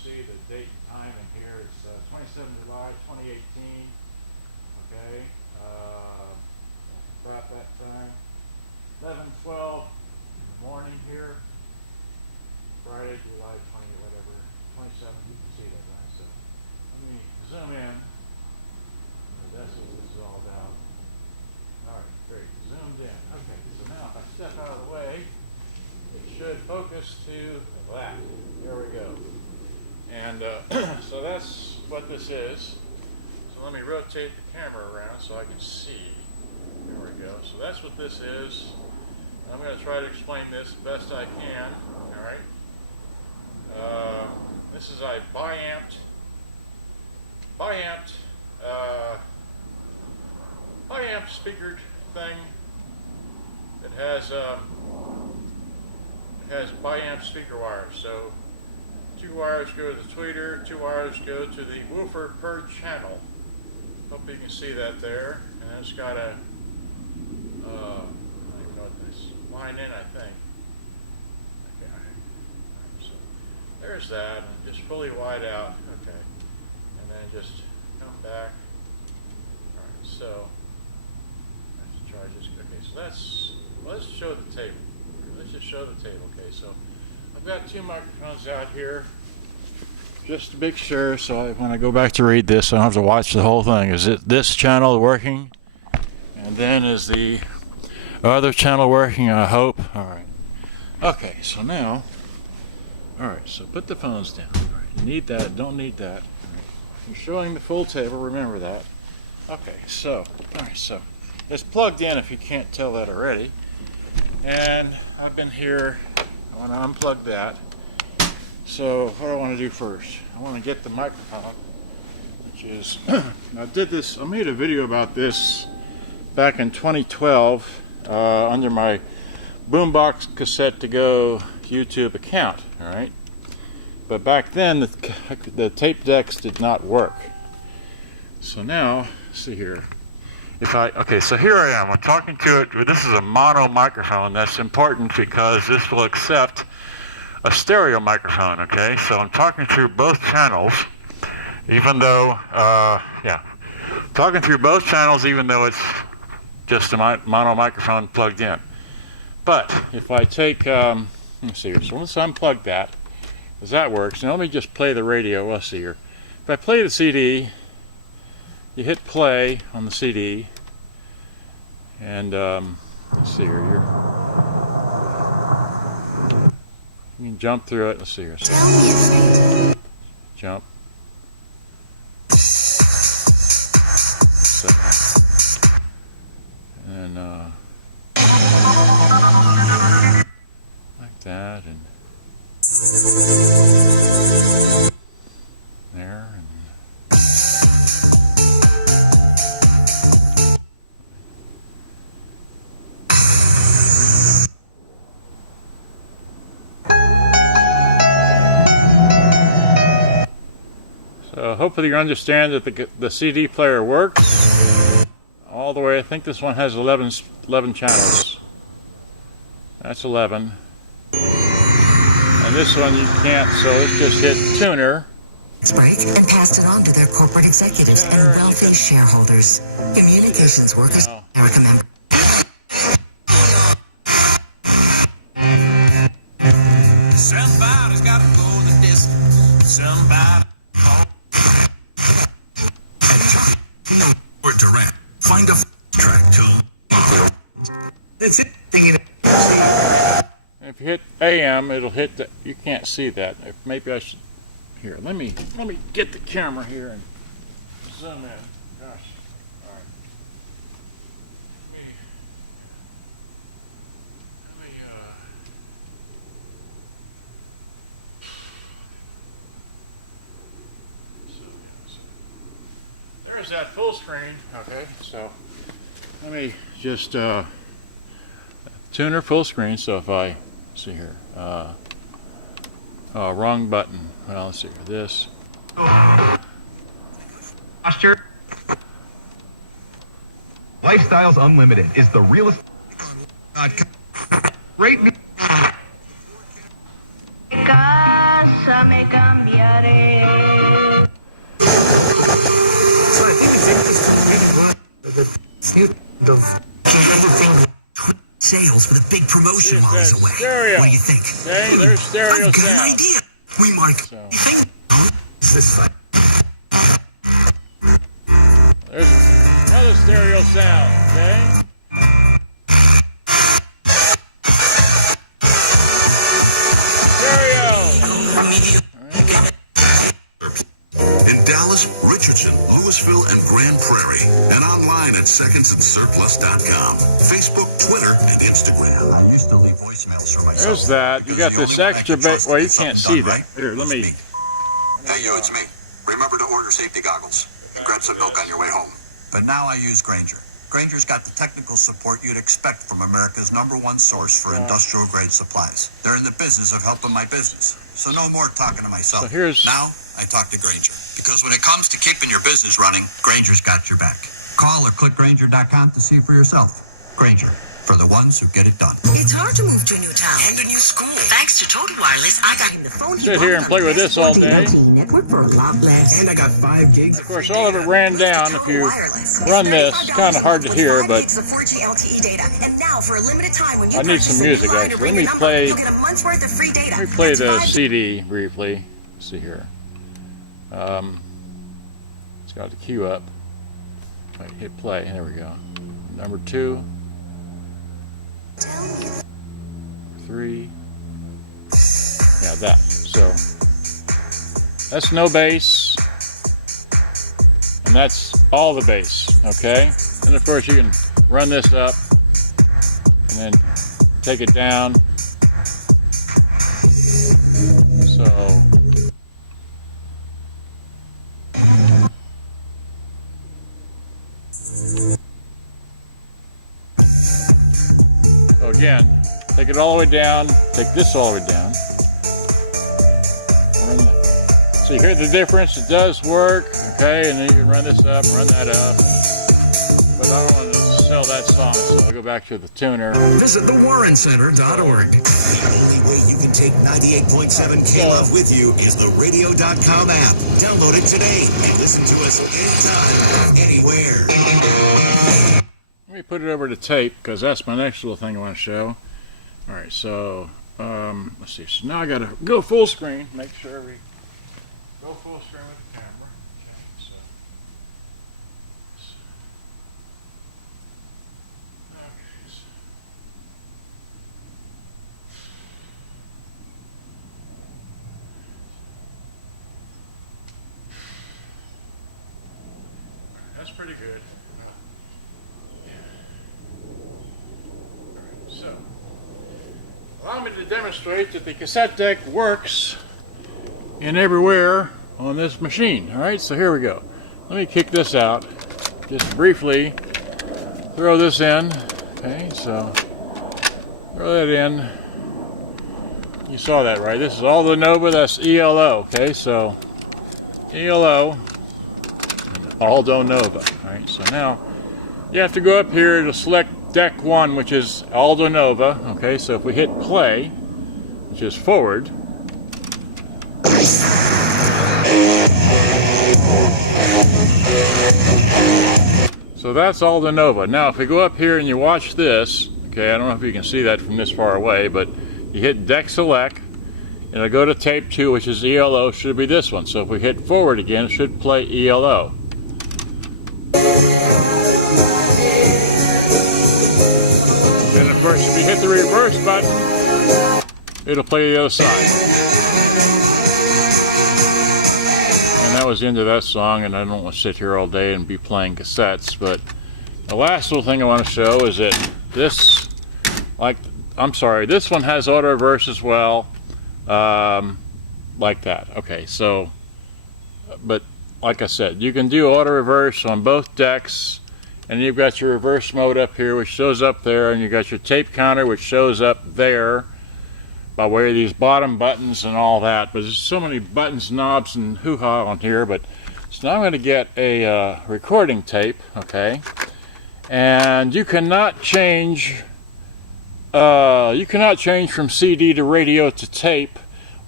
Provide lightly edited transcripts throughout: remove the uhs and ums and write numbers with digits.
see the date and time in here. It's 27 July 2018. Okay, about that time, 11:12 morning here, Friday, July 20, whatever, 27. You can see that, right? So let me zoom in. That's what this is all about. All right, great. Zoomed in. Okay, so now if I step out of the way, it should focus to that. There we go. And so that's what this is. So let me rotate the camera around so I can see. There we go. So that's what this is. I'm going to try to explain this the best I can. All right. This is a biamped speakered thing. It has biamp speaker wires. So 2 wires go to the tweeter, 2 wires go to the woofer per channel. Hope you can see that there. And it's got a I don't even know what this line in, I think. Okay. Right, so there's that, and just fully wide out. Okay. And then just come back. Alright, so let's try just okay, so let's show the table. Let's just show the table. Okay, so I've got 2 microphones out here. Just to make sure, so when I go back to read this, I don't have to watch the whole thing. Is it this channel working? And then is the other channel working, I hope? Alright. Okay, so now, alright, so put the phones down. All right, you need that, don't need that. Right. You're showing the full table, remember that. Okay, so, alright, so it's plugged in if you can't tell that already. And I've been here, I want to unplug that. So what do I want to do first? I want to get the microphone, which is, I made a video about this back in 2012 under my Boombox Cassette to Go YouTube account, all right? But back then the tape decks did not work. So now, let's see here. Okay, so here I am. I'm talking to it. This is a mono microphone. That's important because this will accept a stereo microphone, okay? So I'm talking through both channels, even though, talking through both channels even though it's just a mono microphone plugged in. But if I take, let's see here, so let's unplug that, because that works. Now let me just play the radio. Let's see here. If I play the CD, you hit play on the CD, and let's see here, you can jump through it. Let's see here. So, jump. So, and like that, and there, and so hopefully you understand that the CD player works all the way. I think this one has 11 channels. That's 11. And this one you can't, so let's just hit tuner. Break and passed it on to their corporate executives and wealthy shareholders. Communications workers, America member. Somebody's got to go the distance. Somebody. Or direct. Find a track tool. That's it. If you hit AM, it'll hit the, you can't see that. Maybe I should, here, let me get the camera here and zoom in. Gosh. All right. There's that full screen. Okay, so let me just tuner full screen. So if I see here, wrong button. Well, let's see here. This. Posture. Lifestyles Unlimited is the realest. Rate me. Casa. cosa me cambiaré. So I think the sales with a big promotion while he's away. Stereo. What do you think? Okay, there's stereo I've got an sound. idea. We mark. So. Is this fun? There's another stereo sound, okay? Stereo! In Dallas, Richardson, Louisville, and Grand Prairie. And online at secondsandsurplus.com. Facebook, Twitter, and Instagram. I used to leave voicemails for myself. There's that. You got this extra bit. Well, you can't see that. Here, let me. Hey, you, it's me. Remember to order safety goggles. And grab some milk on your way home. But now I use Grainger. Grainger's got the technical support you'd expect from America's #1 source for industrial-grade supplies. They're in the business of helping my business, so no more talking to myself. So here's. Now, I talk to Grainger. Because when it comes to keeping your business running, Grainger's got your back. Call or click Grainger.com to see for yourself. Grainger, for the ones who get it done. It's hard to move to a new town and a new school. Thanks to Total Wireless, I got him the phone he Sit here and play with this all day. Network for a lot less. And I got 5 gigs. Of course, all of it ran down. If you run this, it's kind of hard to hear, but I need some music actually. Let me play the CD briefly. Let's see here. It's got the cue up. Wait, hit play. There we go. Number 2, 3. Yeah, that. So that's no bass, and that's all the bass. Okay. And of course, you can run this up and then take it down. So. So again, take it all the way down, take this all the way down. So you hear the difference, it does work, okay, and then you can run this up, run that up. But I don't want to sell that song, so I'll go back to the tuner. Visit thewarrencenter.org. The only way you can take 98.7 K-Love with you is the radio.com app. Download it today and listen to us anytime, anywhere. Let me put it over to tape, because that's my next little thing I want to show. Alright, so, let's see. So now I got to go full screen, make sure we go full screen with the camera. Okay, so. That's pretty good. So, allow me to demonstrate that the cassette deck works in everywhere on this machine. Alright, so here we go. Let me kick this out. Just briefly throw this in. Okay, so throw that in. You saw that, right? This is Aldo Nova, that's ELO. Okay, so ELO, Aldo Nova. Alright, so now you have to go up here to select deck 1, which is Aldo Nova. Okay, so if we hit play, which is forward, so that's Aldo Nova. Now if we go up here and you watch this, okay, I don't know if you can see that from this far away, but you hit deck select and it'll go to tape 2, which is ELO, should be this one. So if we hit forward again, it should play ELO. And of course, if you hit the reverse button, it'll play the other side. And that was the end of that song, and I don't want to sit here all day and be playing cassettes, but the last little thing I want to show is that this, this one has auto reverse as well, like that. Okay, so, but like I said, you can do auto reverse on both decks, and you've got your reverse mode up here, which shows up there, and you got your tape counter, which shows up there by way of these bottom buttons and all that. But there's so many buttons, knobs, and hoo-ha on here. But so now I'm going to get a recording tape, okay? And you cannot change from CD to radio to tape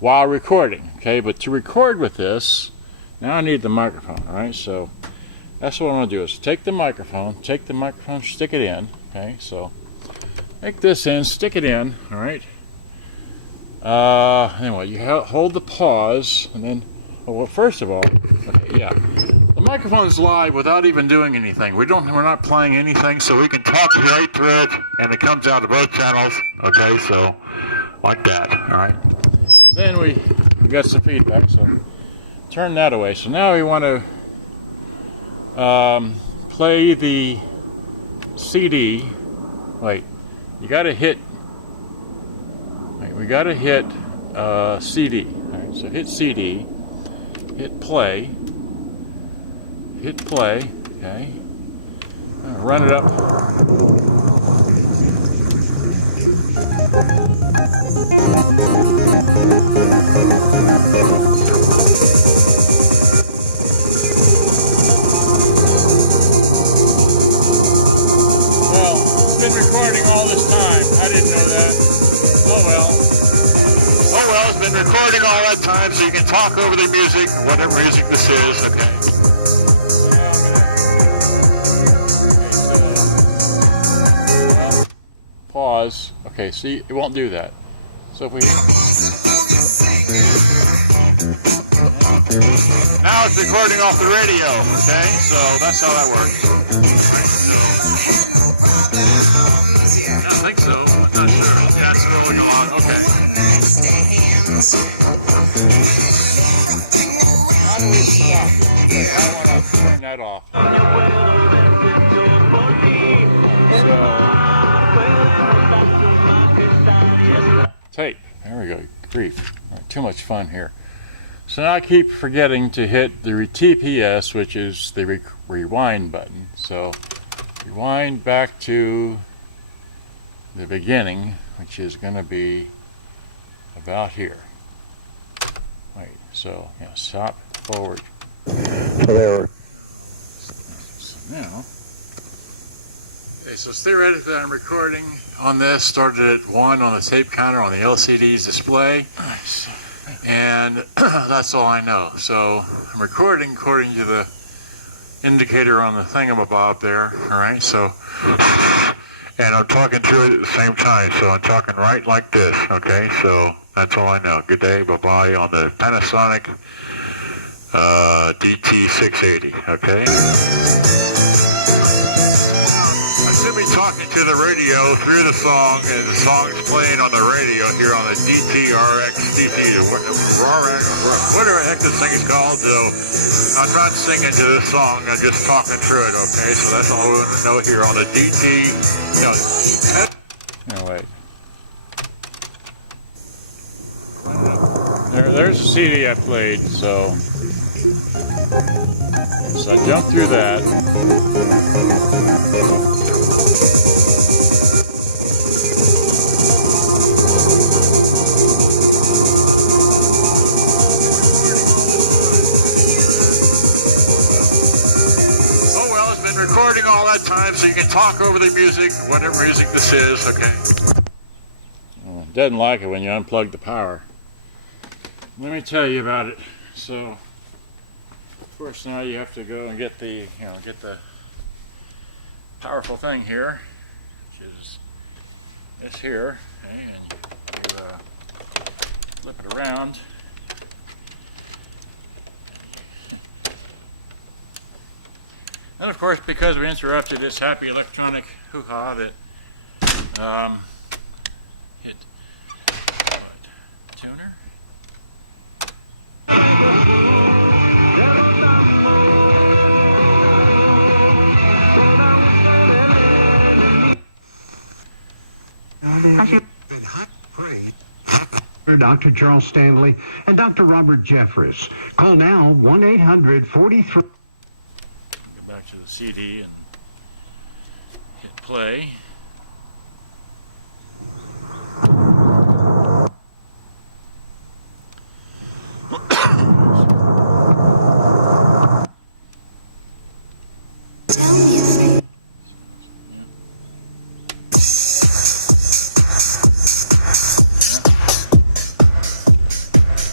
while recording. Okay, but to record with this, now I need the microphone. All right, so that's what I'm going to do is take the microphone, stick it in. Okay, so take this in, stick it in. All right. Anyway, you hold the pause, and then, well, first of all, okay, yeah, the microphone is live without even doing anything. We're not playing anything, so we can talk right through it, and it comes out of both channels. Okay, so like that. All right. Then we got some feedback, so turn that away. So now we want to play the CD. Wait, you got to hit. Wait, we got to hit CD. All right, so hit CD, hit play, okay. Run it up. Well, it's been recording all this time. I didn't know that. Oh well. Oh well, it's been recording all that time, so you can talk over the music, whatever music this is, okay. Pause. Okay, see, it won't do that. So if we... Now it's recording off the radio, okay? So that's how that works. Right, so... Yeah, I think so. I'm not sure. Yeah, it's rolling along. Okay. How do we stop it? I want to turn that off. Tape. There we go. Grief. Right, too much fun here. So now I keep forgetting to hit the TPS, which is the rewind button. So rewind back to the beginning, which is going to be about here. Wait. So yeah, stop, forward. There. So now. Okay, so theoretically I'm recording on this, started at 1 on the tape counter on the LCD's display, and that's all I know. So I'm recording according to the indicator on the thingamabob there, alright, so, and I'm talking through it at the same time, so I'm talking right like this, okay, so that's all I know. Good day, bye-bye on the Panasonic DT680, okay? I should be talking to the radio through the song, and the song's playing on the radio here on the RX-DT, whatever the heck this thing is called. So I'm not singing to this song, I'm just talking through it, okay? So that's all we want to know here on the DT. No, wait. There's the CD I played, so I jumped through that. Oh well, it's been recording all that time, so you can talk over the music, whatever music this is, okay? Doesn't like it when you unplug the power. Let me tell you about it. So, of course, now you have to go and get the, get the powerful thing here, which is this here, okay, and you flip it around. And of course, because we interrupted this happy electronic hoo-ha that hit tuner. Dr. Charles Stanley and Dr. Robert Jeffress. Call now 1-800-43. Go back to the CD and hit play.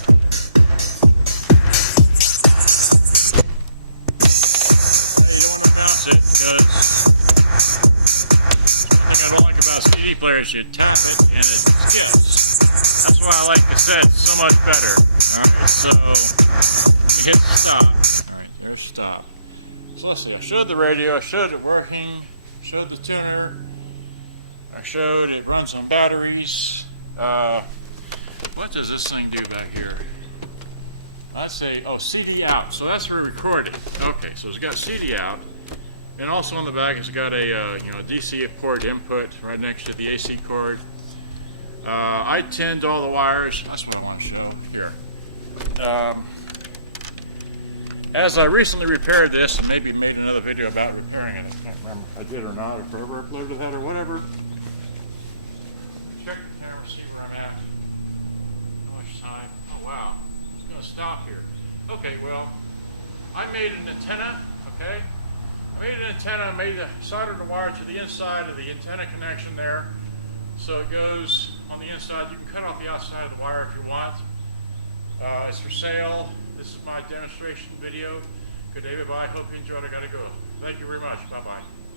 players, you tap it and it skips. That's why I like cassette so much better. Alright, so you hit stop. Alright, here's stop. So let's see, I showed the radio, I showed it working, showed the tuner, I showed it runs on batteries. What does this thing do back here? Let's say, oh, CD out. So that's for recording. Okay, so it's got CD out. And also on the back, it's got a DC port input right next to the AC cord. I tinned all the wires. That's what I want to show here. As I recently repaired this, and maybe made another video about repairing it. I can't remember if I did or not, if I ever uploaded that or whatever. Check the camera, see where I'm at. How much time? Oh wow, it's going to stop here. Okay, well, I made an antenna. Okay. I made an antenna, soldered the wire to the inside of the antenna connection there. So it goes on the inside. You can cut off the outside of the wire if you want. It's for sale. This is my demonstration video. Good day, bye-bye. Hope you enjoyed. I gotta go. Thank you very much. Bye-bye.